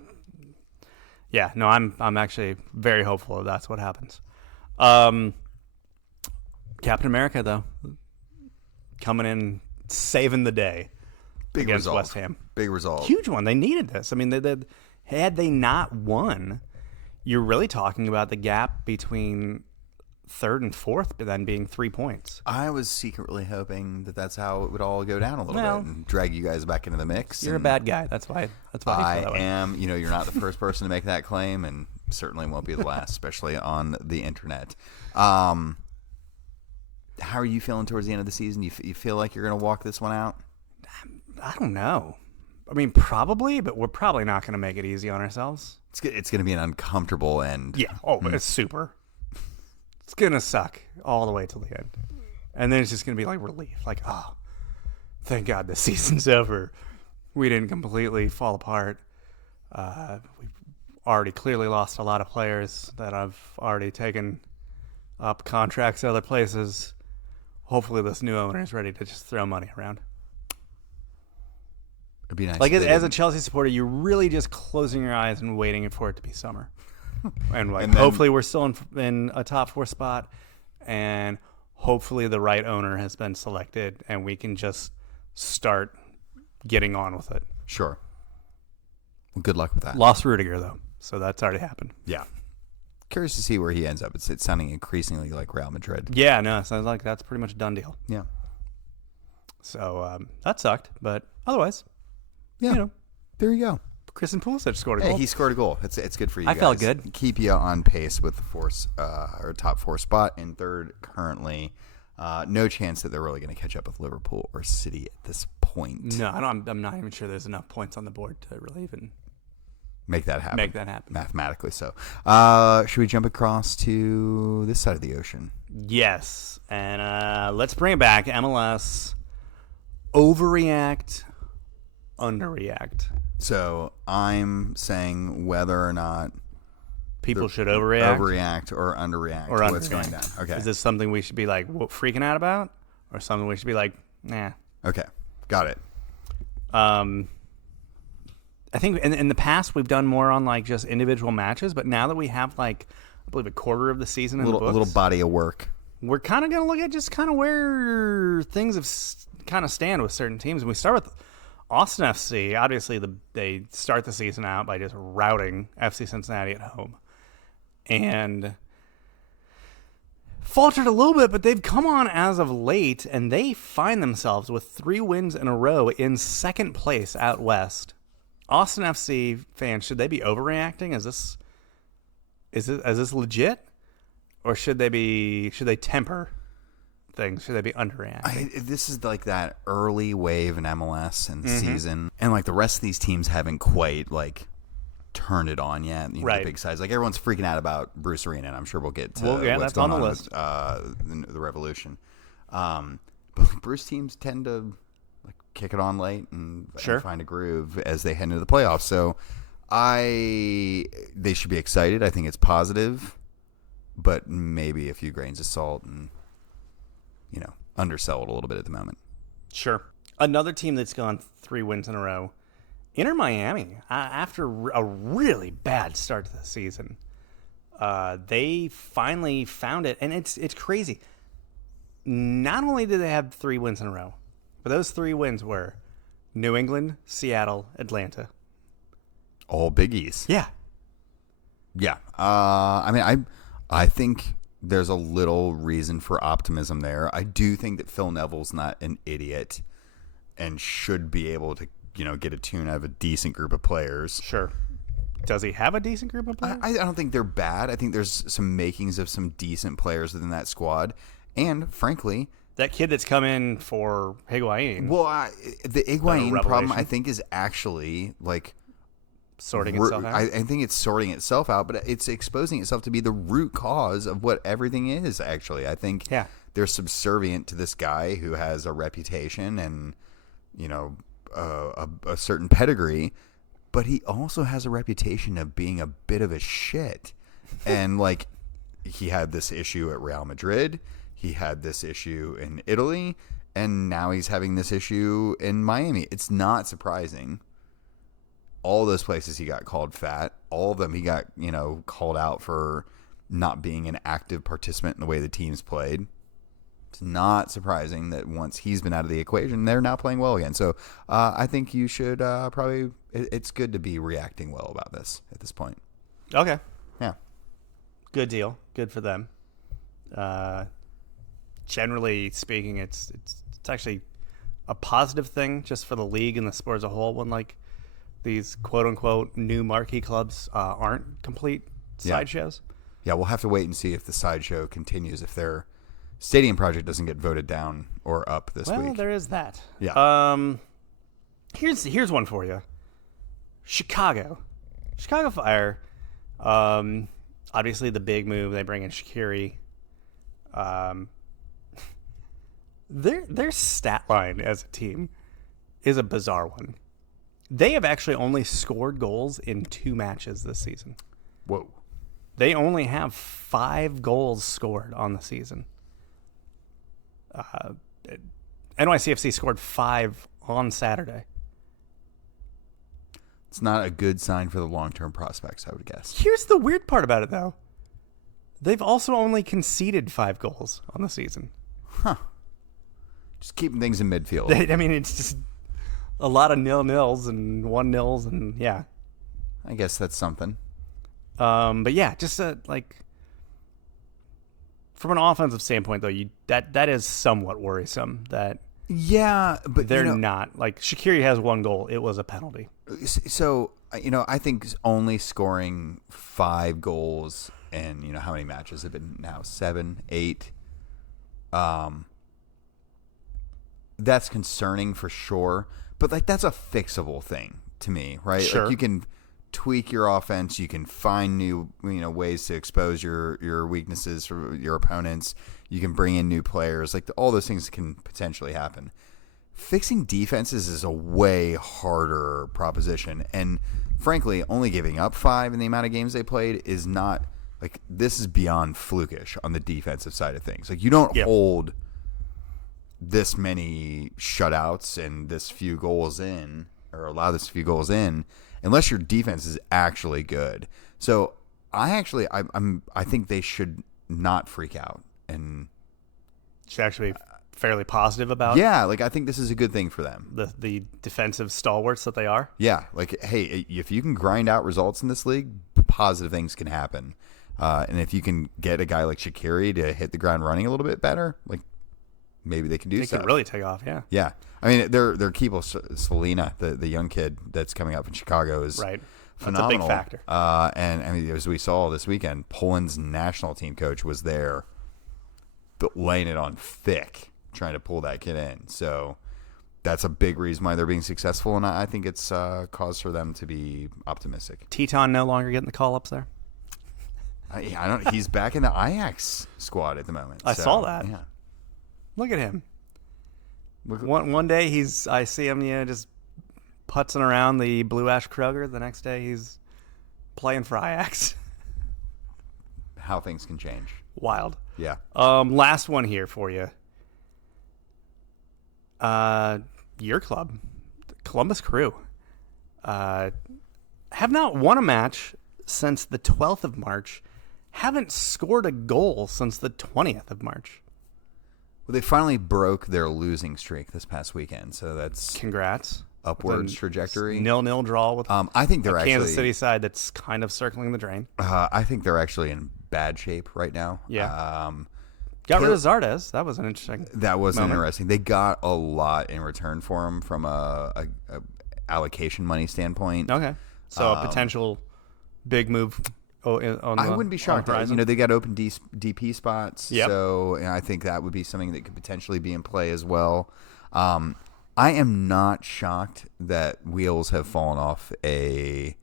Yeah, no, I'm actually very hopeful that's what happens. Captain America, though, coming in, saving the day against West Ham. Big result. Huge one. They needed this. I mean, had they not won, you're really talking about the gap between third and fourth, but then being 3 points. I was secretly hoping that's how it would all go down a little bit and drag you guys back into the mix. You're a bad guy. That's why. I am. You're not the first person to make that claim, and certainly won't be the last, especially on the internet. How are you feeling towards the end of the season? You feel like you're going to walk this one out? I don't know. I mean, probably, but we're probably not going to make it easy on ourselves. It's going to be an uncomfortable end. Yeah. Oh, it's super. It's going to suck all the way till the end. And then it's just going to be like relief. Like, oh, thank God the season's over. We didn't completely fall apart. We already clearly lost a lot of players that have already taken up contracts other places. Hopefully this new owner is ready to just throw money around. It'd be nice. Like, as a Chelsea supporter, you're really just closing your eyes and waiting for it to be summer. And, like, hopefully we're still in a top 4 spot, and hopefully the right owner has been selected, and we can just start getting on with it. Sure. Well, good luck with that. Lost Rudiger, though, so that's already happened. Yeah. Curious to see where he ends up. It's sounding increasingly like Real Madrid. Yeah, no, sounds like that's pretty much a done deal. Yeah. So that sucked, but otherwise, yeah, you know, there you go. Kristen Pulisic scored a goal. He scored a goal. It's good for you. I guys. felt good. Keep you on pace with the or top 4 spot in third currently. No chance that they're really going to catch up with Liverpool or City at this point. No, I'm not even sure there's enough points on the board to really even make that happen. Mathematically so. Should we jump across to this side of the ocean? Yes. And let's bring it back. MLS Overreact, Underreact. So I'm saying whether or not people should overreact or underreact or to what's going down. Okay. Is this something we should be like freaking out about, or something we should be like, nah? Okay. Got it. I think in the past we've done more on like just individual matches, but now that we have like I believe a quarter of the season in the books, a little body of work, we're kind of going to look at just kind of where things have kind of stand with certain teams. And we start with Austin FC. Obviously, they start the season out by just routing FC Cincinnati at home, and faltered a little bit, but they've come on as of late, and they find themselves with 3 wins in a row in second place out west. Austin FC fans, should they be overreacting? Is this legit, or should they temper things? Should they be underreacting? This is like that early wave in MLS and the season, and like the rest of these teams haven't quite like turned it on yet. You know, right. The big sides, like everyone's freaking out about Bruce Arena, and I'm sure we'll get to what's that's going on the on list. With the Revolution. But Bruce teams tend to like kick it on late and find a groove as they head into the playoffs. So they should be excited. I think it's positive, but maybe a few grains of salt and undersell it a little bit at the moment. Sure. Another team that's gone 3 wins in a row, Inter Miami, after a really bad start to the season, they finally found it, and it's crazy. Not only did they have 3 wins in a row, but those 3 wins were New England, Seattle, Atlanta. All biggies. Yeah. Yeah. I think there's a little reason for optimism there. I do think that Phil Neville's not an idiot and should be able to, get a tune out of a decent group of players. Sure. Does he have a decent group of players? I don't think they're bad. I think there's some makings of some decent players within that squad. And frankly, that kid that's come in for Higuain. Well, the Higuain problem, I think, is actually like sorting itself out. I think it's sorting itself out, but it's exposing itself to be the root cause of what everything is. Actually, I think they're subservient to this guy who has a reputation and a certain pedigree, but he also has a reputation of being a bit of a shit. And like, he had this issue at Real Madrid, he had this issue in Italy, and now he's having this issue in Miami. It's not surprising. All those places he got called fat. All of them he got, called out for not being an active participant in the way the teams played. It's not surprising that once he's been out of the equation, they're now playing well again. So I think you should probably – it's good to be reacting well about this at this point. Okay. Yeah. Good deal. Good for them. Generally speaking, it's actually a positive thing just for the league and the sport as a whole when like these quote-unquote new marquee clubs aren't complete sideshows. Yeah, we'll have to wait and see if the sideshow continues, if their stadium project doesn't get voted down or up this week. Well, there is that. Yeah. Here's one for you. Chicago Fire. Obviously the big move, they bring in Shaqiri. Their stat line as a team is a bizarre one. They have actually only scored goals in 2 matches this season. Whoa. They only have 5 goals scored on the season. NYCFC scored 5 on Saturday. It's not a good sign for the long-term prospects, I would guess. Here's the weird part about it, though. They've also only conceded 5 goals on the season. Huh. Just keeping things in midfield. I mean, it's just a lot of 0-0s and 1-0s, and yeah. I guess that's something. But yeah, just like from an offensive standpoint, though, that is somewhat worrisome. That but they're not like Shaqiri has 1 goal. It was a penalty. So I think only scoring 5 goals and how many matches have been now 7, 8. That's concerning for sure. But like that's a fixable thing to me, right? Sure. Like you can tweak your offense, you can find new ways to expose your weaknesses for your opponents. You can bring in new players. Like all those things can potentially happen. Fixing defenses is a way harder proposition, and frankly, only giving up 5 in the amount of games they played is not like this is beyond flukish on the defensive side of things. Like you don't hold this many shutouts and this few goals in, or allow this few goals in, unless your defense is actually good. So I think they should not freak out and should actually be fairly positive about. Yeah, like I think this is a good thing for them. The defensive stalwarts that they are. Yeah, like hey, if you can grind out results in this league, positive things can happen. And if you can get a guy like Shaqiri to hit the ground running a little bit better, like maybe they can do. They stuff. can really take off. Yeah. Yeah, I mean their keeper Selena, the young kid that's coming up in Chicago, is right. Phenomenal. That's a big factor. And I mean, as we saw this weekend, Poland's national team coach was there, laying it on thick, trying to pull that kid in. So that's a big reason why they're being successful, and I think it's cause for them to be optimistic. Teton no longer getting the call ups there. I don't. He's back in the Ajax squad at the moment. I saw that. Yeah. Look at him. One day I see him, just putzing around the Blue Ash Kroger. The next day he's playing for Ajax. How things can change. Wild. Yeah. Last one here for you. Your club, the Columbus Crew, have not won a match since the 12th of March. Haven't scored a goal since the 20th of March. Well, they finally broke their losing streak this past weekend, so that's congrats. Upwards trajectory. 0-0 draw with I think they're actually Kansas City side that's kind of circling the drain. I think they're actually in bad shape right now. Yeah. Got rid of Zardes. That was an interesting. That was moment. Interesting. They got a lot in return for him from a allocation money standpoint. Okay. So a potential big move. I wouldn't be shocked. They got open DP spots. Yep. So I think that would be something that could potentially be in play as well. I am not shocked that wheels have fallen off a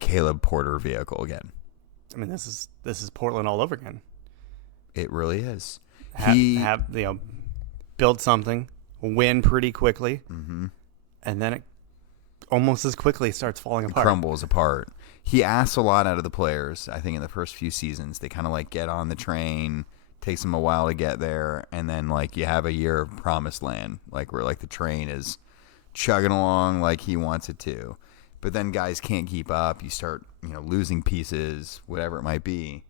Caleb Porter vehicle again. I mean, this is Portland all over again. It really is. Build something, win pretty quickly, mm-hmm. and then it almost as quickly starts falling apart. Crumbles apart. He asks a lot out of the players. I think in the first few seasons, they kind of get on the train. Takes them a while to get there, and then you have a year of promised land, where the train is chugging along like he wants it to, but then guys can't keep up. You start losing pieces, whatever it might be,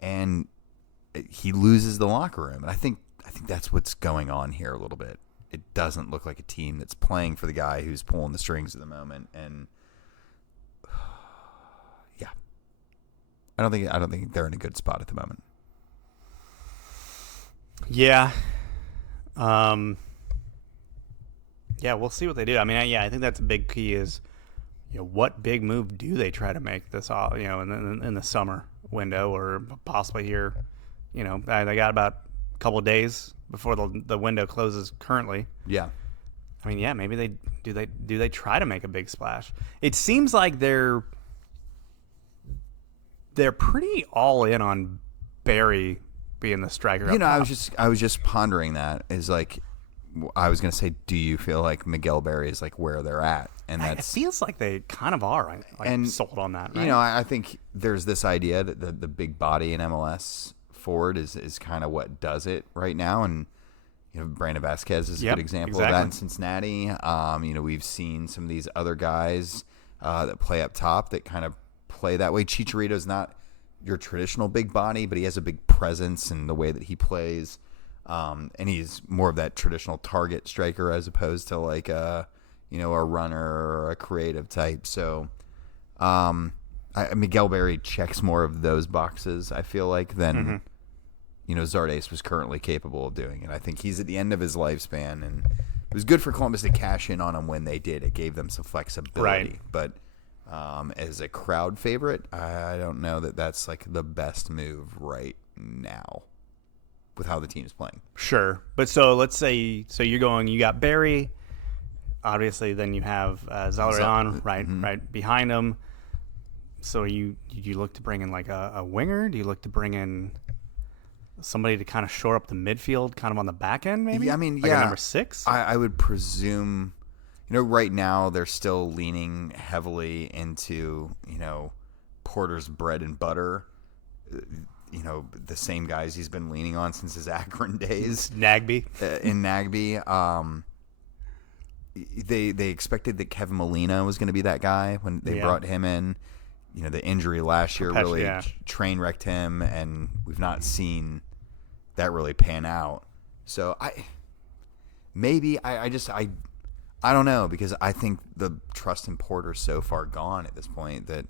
and he loses the locker room. And I think that's what's going on here a little bit. It doesn't look like a team that's playing for the guy who's pulling the strings at the moment, and yeah, I don't think they're in a good spot at the moment. Yeah. Yeah, we'll see what they do. I mean, I think that's a big key is, what big move do they try to make this, in the summer window or possibly here, they got about a couple of days before the window closes currently. Yeah. I mean, yeah, maybe they try to make a big splash. It seems like they're pretty all in on Barry being the striker. I was just pondering that is I was going to say, do you feel like Miguel Berry is like where they're at? And It feels like they kind of are sold on that, right? I think there's this idea that the big body in MLS forward is kind of what does it right now. And, Brandon Vasquez is a good example of that in Cincinnati. We've seen some of these other guys that play up top that kind of play that way. Chicharito's not your traditional big body, but he has a big presence in the way that he plays. And he's more of that traditional target striker as opposed to like a runner or a creative type. So Miguel Berry checks more of those boxes, I feel like, than Zardes was currently capable of doing. And I think he's at the end of his lifespan, and it was good for Columbus to cash in on him when they did. It gave them some flexibility. Right. But as a crowd favorite, I don't know that that's like the best move right now with how the team's playing. Sure. But so let's say, you got Berry, obviously, then you have Zelarayan right behind him. So do you look to bring in like a winger? Do you look to bring in somebody to kind of shore up the midfield, kind of on the back end, maybe? Yeah, I mean, like a number 6? I would presume, right now they're still leaning heavily into, Porter's bread and butter. The same guys he's been leaning on since his Akron days. Nagby. In Nagby. They expected that Kevin Molina was going to be that guy when they brought him in. The injury last year really train wrecked him, and we've not seen that really pan out. So I don't know, because I think the trust in Porter's so far gone at this point that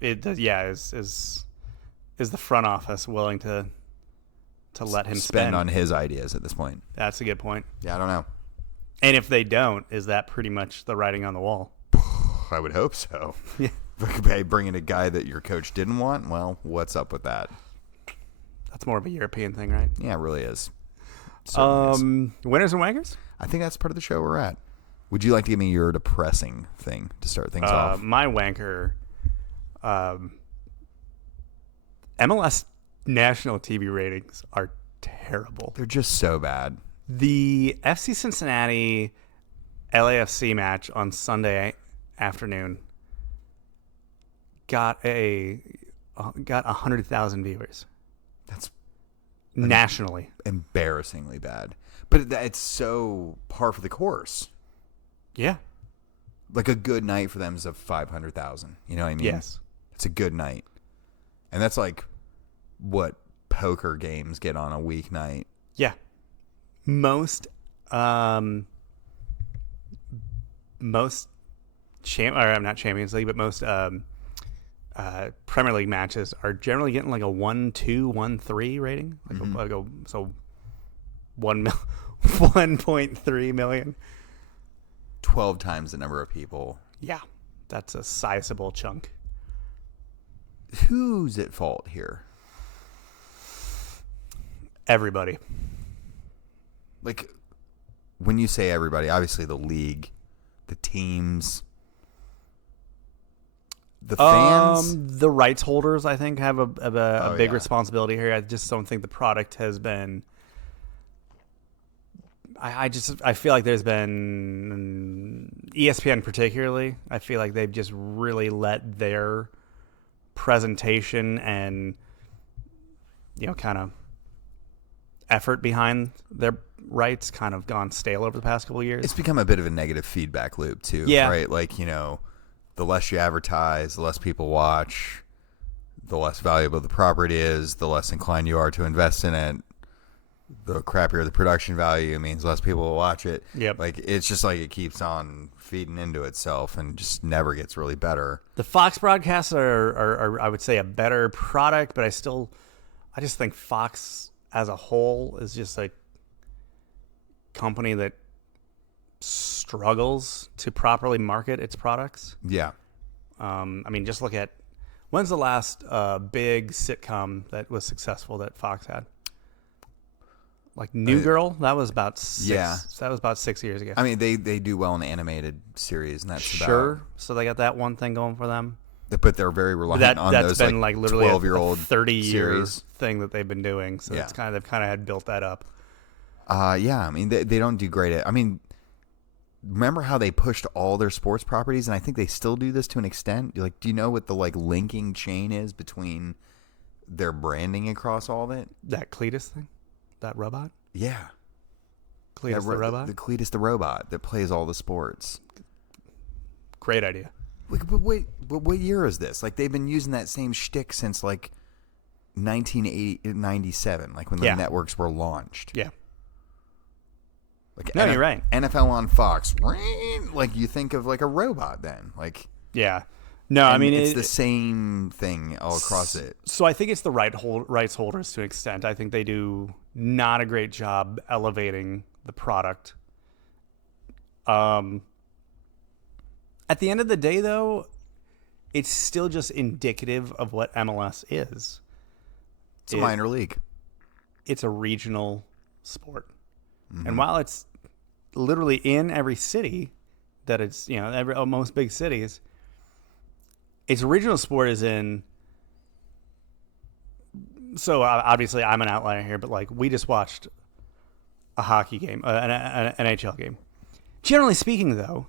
it does. Yeah, is the front office willing to let him spend on his ideas at this point? That's a good point. Yeah, I don't know. And if they don't, is that pretty much the writing on the wall? I would hope so. Yeah. Bringing a guy that your coach didn't want, well, what's up with that? That's more of a European thing, right? Yeah, it really is. Winners and wankers? I think that's part of the show we're at. Would you like to give me your depressing thing to start things off? My wanker, MLS national TV ratings are terrible. They're just so bad. The FC Cincinnati LAFC match on Sunday afternoon got 100,000 viewers. That's nationally embarrassingly bad. But it's so par for the course. Yeah. Like a good night for them is 500,000. You know what I mean? Yes. It's a good night. And that's like what poker games get on a weeknight. Yeah. Most not Champions League, but most Premier League matches are generally getting like a 1.2, 1.3 rating. So 1.3 million. 12 times the number of people. Yeah. That's a sizable chunk. Who's at fault here? Everybody. Like, when you say everybody, obviously the league, the teams, the fans, the rights holders, I think, have a big responsibility here. I just don't think the product has been. I feel like there's been ESPN particularly. I feel like they've just really let their presentation and kind of effort behind their rights kind of gone stale over the past couple of years. It's become a bit of a negative feedback loop too, right? Like, the less you advertise, the less people watch, the less valuable the property is, the less inclined you are to invest in it. The crappier the production value means less people will watch it. Yep. Like, it's just like it keeps on feeding into itself and just never gets really better. The Fox broadcasts are I would say, a better product, but I just think Fox as a whole is just a company that struggles to properly market its products. Yeah. Just look at when's the last big sitcom that was successful that Fox had? Like New Girl, that was about 6. Yeah, that was about 6 years ago. I mean, they do well in animated series, and that's sure. So they got that one thing going for them. But they're very reliant on those been like literally 12-year-old 30-year thing that they've been doing. So they've kind of had built that up. Yeah, I mean, they don't do great at. I mean, remember how they pushed all their sports properties, and I think they still do this to an extent. Like, do you know what the like linking chain is between their branding across all of it? That Cletus thing, that robot. Yeah, Cletus the robot. The Cletus the robot that plays all the sports. Great idea. Like, but what year is this? Like, they've been using that same shtick since like 1997, like when the networks were launched. Yeah. Like, no, you're right. NFL on Fox. Like, you think of like a robot then. Like, yeah. No, I mean, it's the same thing all across it. So I think it's the rights holders to an extent. I think they do not a great job elevating the product. At the end of the day, though, it's still just indicative of what MLS is. It's a minor league. It's a regional sport. Mm-hmm. And while it's literally in every city that it's, most big cities, its regional sport is in. So obviously I'm an outlier here, but like we just watched a hockey game, an NHL game. Generally speaking, though,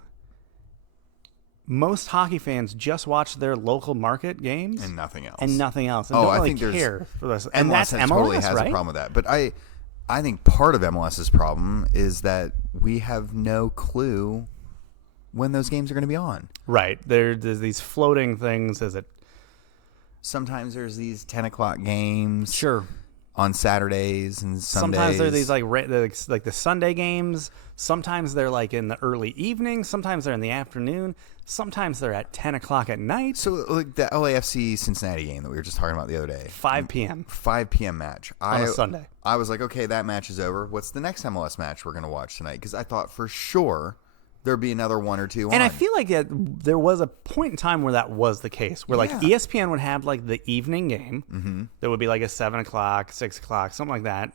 most hockey fans just watch their local market games and nothing else. And don't really care for this. And that's MLS, totally has right? a problem with that. But I think part of MLS's problem is that we have no clue when those games are going to be on. Right. There's these floating things. Sometimes there's these 10 o'clock games. Sure. On Saturdays and Sundays. Sometimes they're these like the Sunday games. Sometimes they're like in the early evening. Sometimes they're in the afternoon. Sometimes they're at 10 o'clock at night. So like the LAFC Cincinnati game that we were just talking about the other day. 5 p.m. 5 p.m. match. On a Sunday. I was like, okay, that match is over. What's the next MLS match we're going to watch tonight? Because I thought for sure there'd be another one or two on. And I feel like there was a point in time where that was the case, where like ESPN would have like the evening game that would be like a 7 o'clock, 6 o'clock, something like that.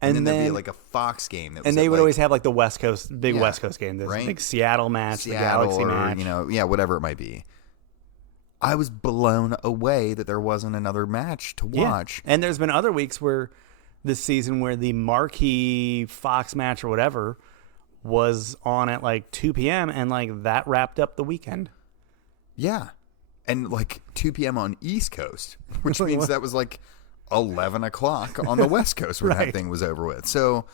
And then there'd be like a Fox game. And they would always have like the West Coast game, this big Seattle match, the Galaxy match. Whatever it might be. I was blown away that there wasn't another match to watch. And there's been other weeks where this season where the marquee Fox match or whatever was on at like 2 p.m. and like that wrapped up the weekend. Yeah. And like 2 p.m. on East Coast, which means that was like 11 o'clock on the West Coast when that thing was over with. So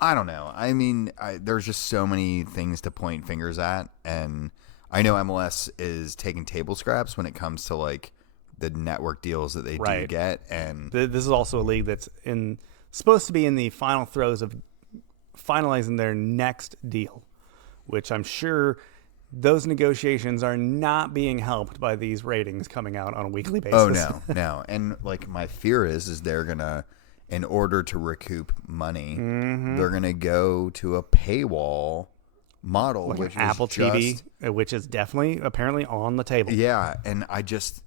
I don't know. I mean, there's just so many things to point fingers at. And I know MLS is taking table scraps when it comes to like the network deals that they do get. And this is also a league that's supposed to be in the final throes of finalizing their next deal, which I'm sure those negotiations are not being helped by these ratings coming out on a weekly basis. Oh, no. And like my fear is they're going to, in order to recoup money, they're going to go to a paywall model, like which Apple is TV, which is definitely apparently on the table. Yeah, and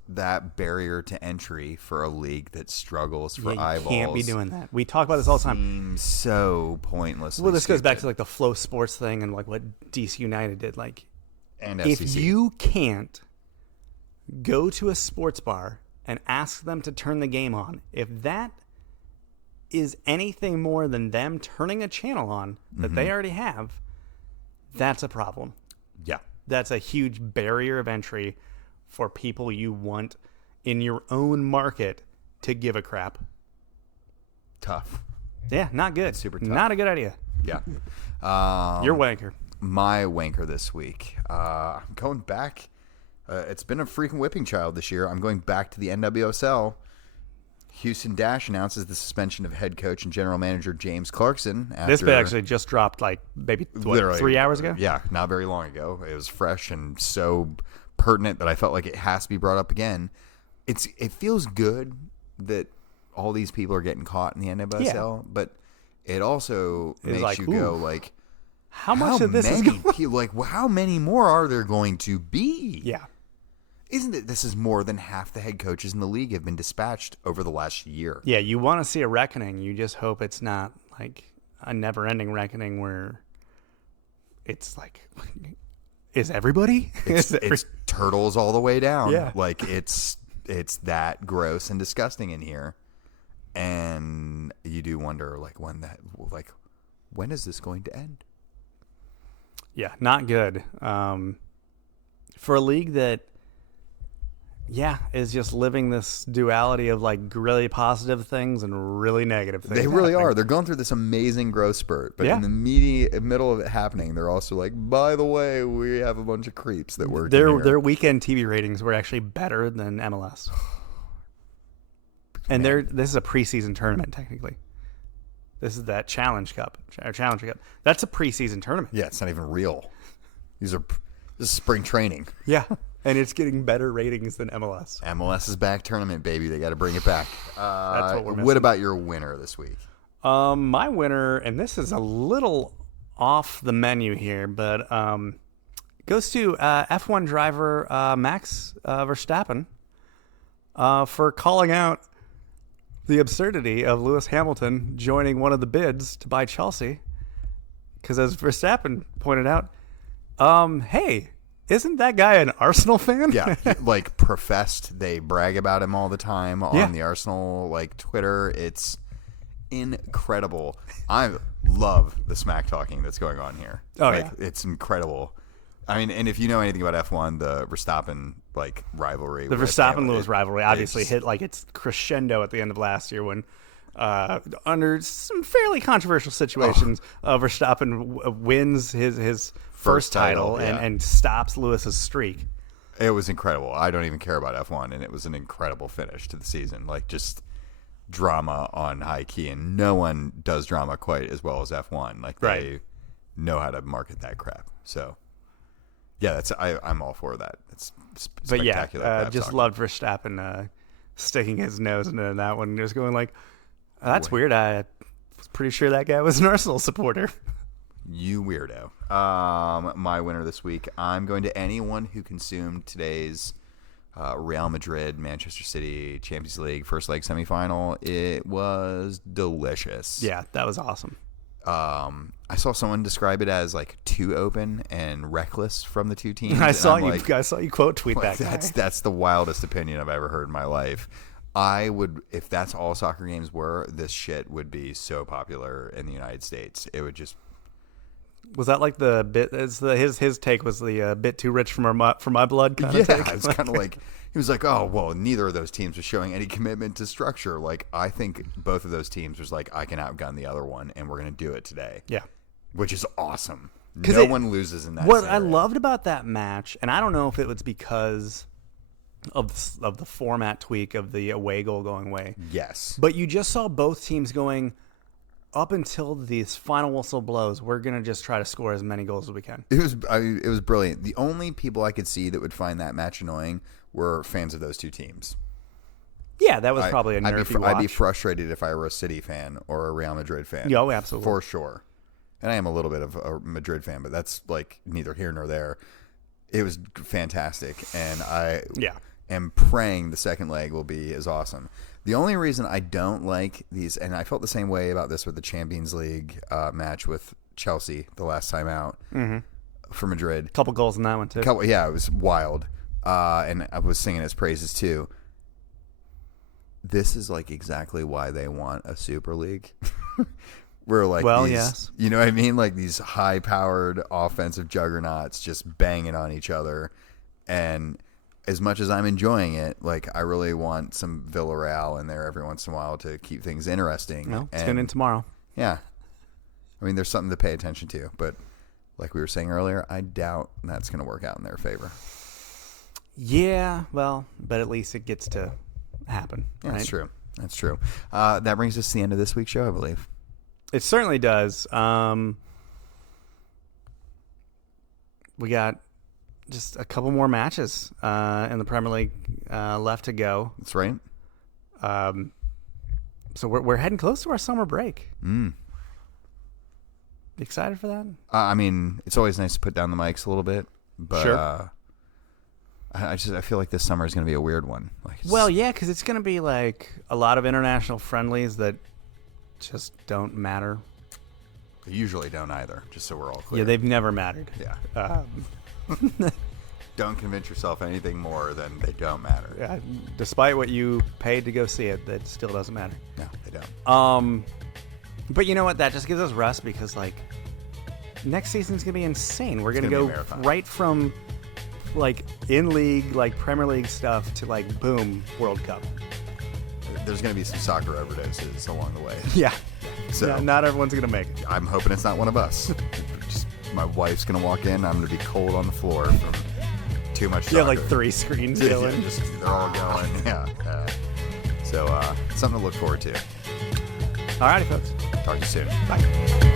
that barrier to entry for a league that struggles for eyeballs. You can't be doing that. We talk about this all the time. Seems so pointless. Well, this goes back to like the Flow Sports thing and like what DC United did. Like, and if FCC. you can't go to a sports bar and ask them to turn the game on, if that is anything more than them turning a channel on that they already have, that's a problem. Yeah. That's a huge barrier of entry for people you want in your own market to give a crap. Tough. Yeah, not good. It's super tough. Not a good idea. Yeah. Your wanker. My wanker this week. I'm going back. It's been a freaking whipping child this year. I'm going back to the NWSL. Houston Dash announces the suspension of head coach and general manager James Clarkson. This actually just dropped like maybe 3 hours ago? Yeah, not very long ago. It was fresh and so pertinent that I felt like it has to be brought up again. It feels good that all these people are getting caught in the NWSL, but it also makes like, you go like, how much of this is going? Like, how many more are there going to be? Yeah. Isn't it? This is more than half the head coaches in the league have been dispatched over the last year. Yeah, you want to see a reckoning. You just hope it's not like a never-ending reckoning where it's like, is everybody? It's turtles all the way down. Yeah. Like it's that gross and disgusting in here, and you do wonder like when is this going to end? Yeah, not good. For a league that, is just living this duality of like really positive things and really negative things. They really are. They're going through this amazing growth spurt, but in the middle of it happening, they're also like, by the way, we have a bunch of creeps that work. Their weekend TV ratings were actually better than MLS, and this is a preseason tournament technically. This is that Challenge Cup. That's a preseason tournament. Yeah, it's not even real. This is spring training. Yeah. And it's getting better ratings than MLS. MLS is back tournament, baby. They got to bring it back. That's what we're missing. What about your winner this week? My winner, and this is a little off the menu here, but goes to F1 driver Max Verstappen for calling out the absurdity of Lewis Hamilton joining one of the bids to buy Chelsea. Because as Verstappen pointed out, hey, isn't that guy an Arsenal fan? Yeah, like professed. They brag about him all the time on the Arsenal like Twitter. It's incredible. I love the smack talking that's going on here. Oh, like, it's incredible. I mean, and if you know anything about F1, the Verstappen like rivalry, the Verstappen-Lewis rivalry obviously hit like its crescendo at the end of last year when, under some fairly controversial situations, Verstappen wins his first title and stops Lewis's streak. It was incredible. I don't even care about F1, and it was an incredible finish to the season. Like, just drama on high key, and no one does drama quite as well as F1. Like, they know how to market that crap. So, yeah, I'm all for that. It's spectacular. But just loved Verstappen sticking his nose into that one and just going like, that's weird. I was pretty sure that guy was an Arsenal supporter. You weirdo. My winner this week, I'm going to anyone who consumed today's Real Madrid, Manchester City Champions League first leg semifinal. It was delicious. Yeah, that was awesome. I saw someone describe it as like too open and reckless from the two teams. I saw you quote tweet that. That's the wildest opinion I've ever heard in my life. I would, if that's all soccer games were, this shit would be so popular in the United States. It would just. Was that like the bit? His take was the bit too rich for my blood kind of take? Yeah, it's kind of like he was like, oh well, neither of those teams was showing any commitment to structure. Like I think both of those teams was like, I can outgun the other one, and we're gonna do it today. Yeah, which is awesome. No one loses in that. What I loved about that match, and I don't know if it was because of the format tweak of the away goal going away. Yes, but you just saw both teams going. Up until this final whistle blows, we're gonna just try to score as many goals as we can. It was brilliant. The only people I could see that would find that match annoying were fans of those two teams. Yeah, that was probably a nervy watch. I'd be frustrated if I were a City fan or a Real Madrid fan. Yeah, absolutely, for sure. And I am a little bit of a Madrid fan, but that's like neither here nor there. It was fantastic, and I am praying the second leg will be as awesome. The only reason I don't like these, and I felt the same way about this with the Champions League match with Chelsea the last time out for Madrid. Couple goals in that one too. It was wild, and I was singing his praises too. This is like exactly why they want a Super League. Where like yes, you know what I mean? Like these high-powered offensive juggernauts just banging on each other, and as much as I'm enjoying it, like I really want some Villarreal in there every once in a while to keep things interesting. No, tune in tomorrow. Yeah. I mean, there's something to pay attention to, but like we were saying earlier, I doubt that's going to work out in their favor. Yeah, well, but at least it gets to happen. Yeah, right? That's true. That brings us to the end of this week's show, I believe. It certainly does. We got just a couple more matches in the Premier League left to go. That's right. So we're heading close to our summer break. Excited for that? I mean, it's always nice to put down the mics a little bit, but sure. I feel like this summer is going to be a weird one. Because it's going to be like a lot of international friendlies that just don't matter. They usually don't either, just so we're all clear. Yeah, they've never mattered. Yeah. Don't convince yourself anything more than they don't matter. Yeah, despite what you paid to go see it, that still doesn't matter. No, they don't. But you know what? That just gives us rest because, like, next season's going to be insane. We're going to gonna be go a marathon. right from, like, in-league, like, Premier League stuff to, like, boom, World Cup. There's going to be some soccer overdoses along the way. Yeah. So Yeah, not everyone's going to make it. I'm hoping it's not one of us. Just, my wife's going to walk in. I'm going to be cold on the floor from too much soccer. You have, like, 3 screens Yeah, going. just, they're all going. Yeah. So something to look forward to. All righty, folks. Talk to you soon. Bye.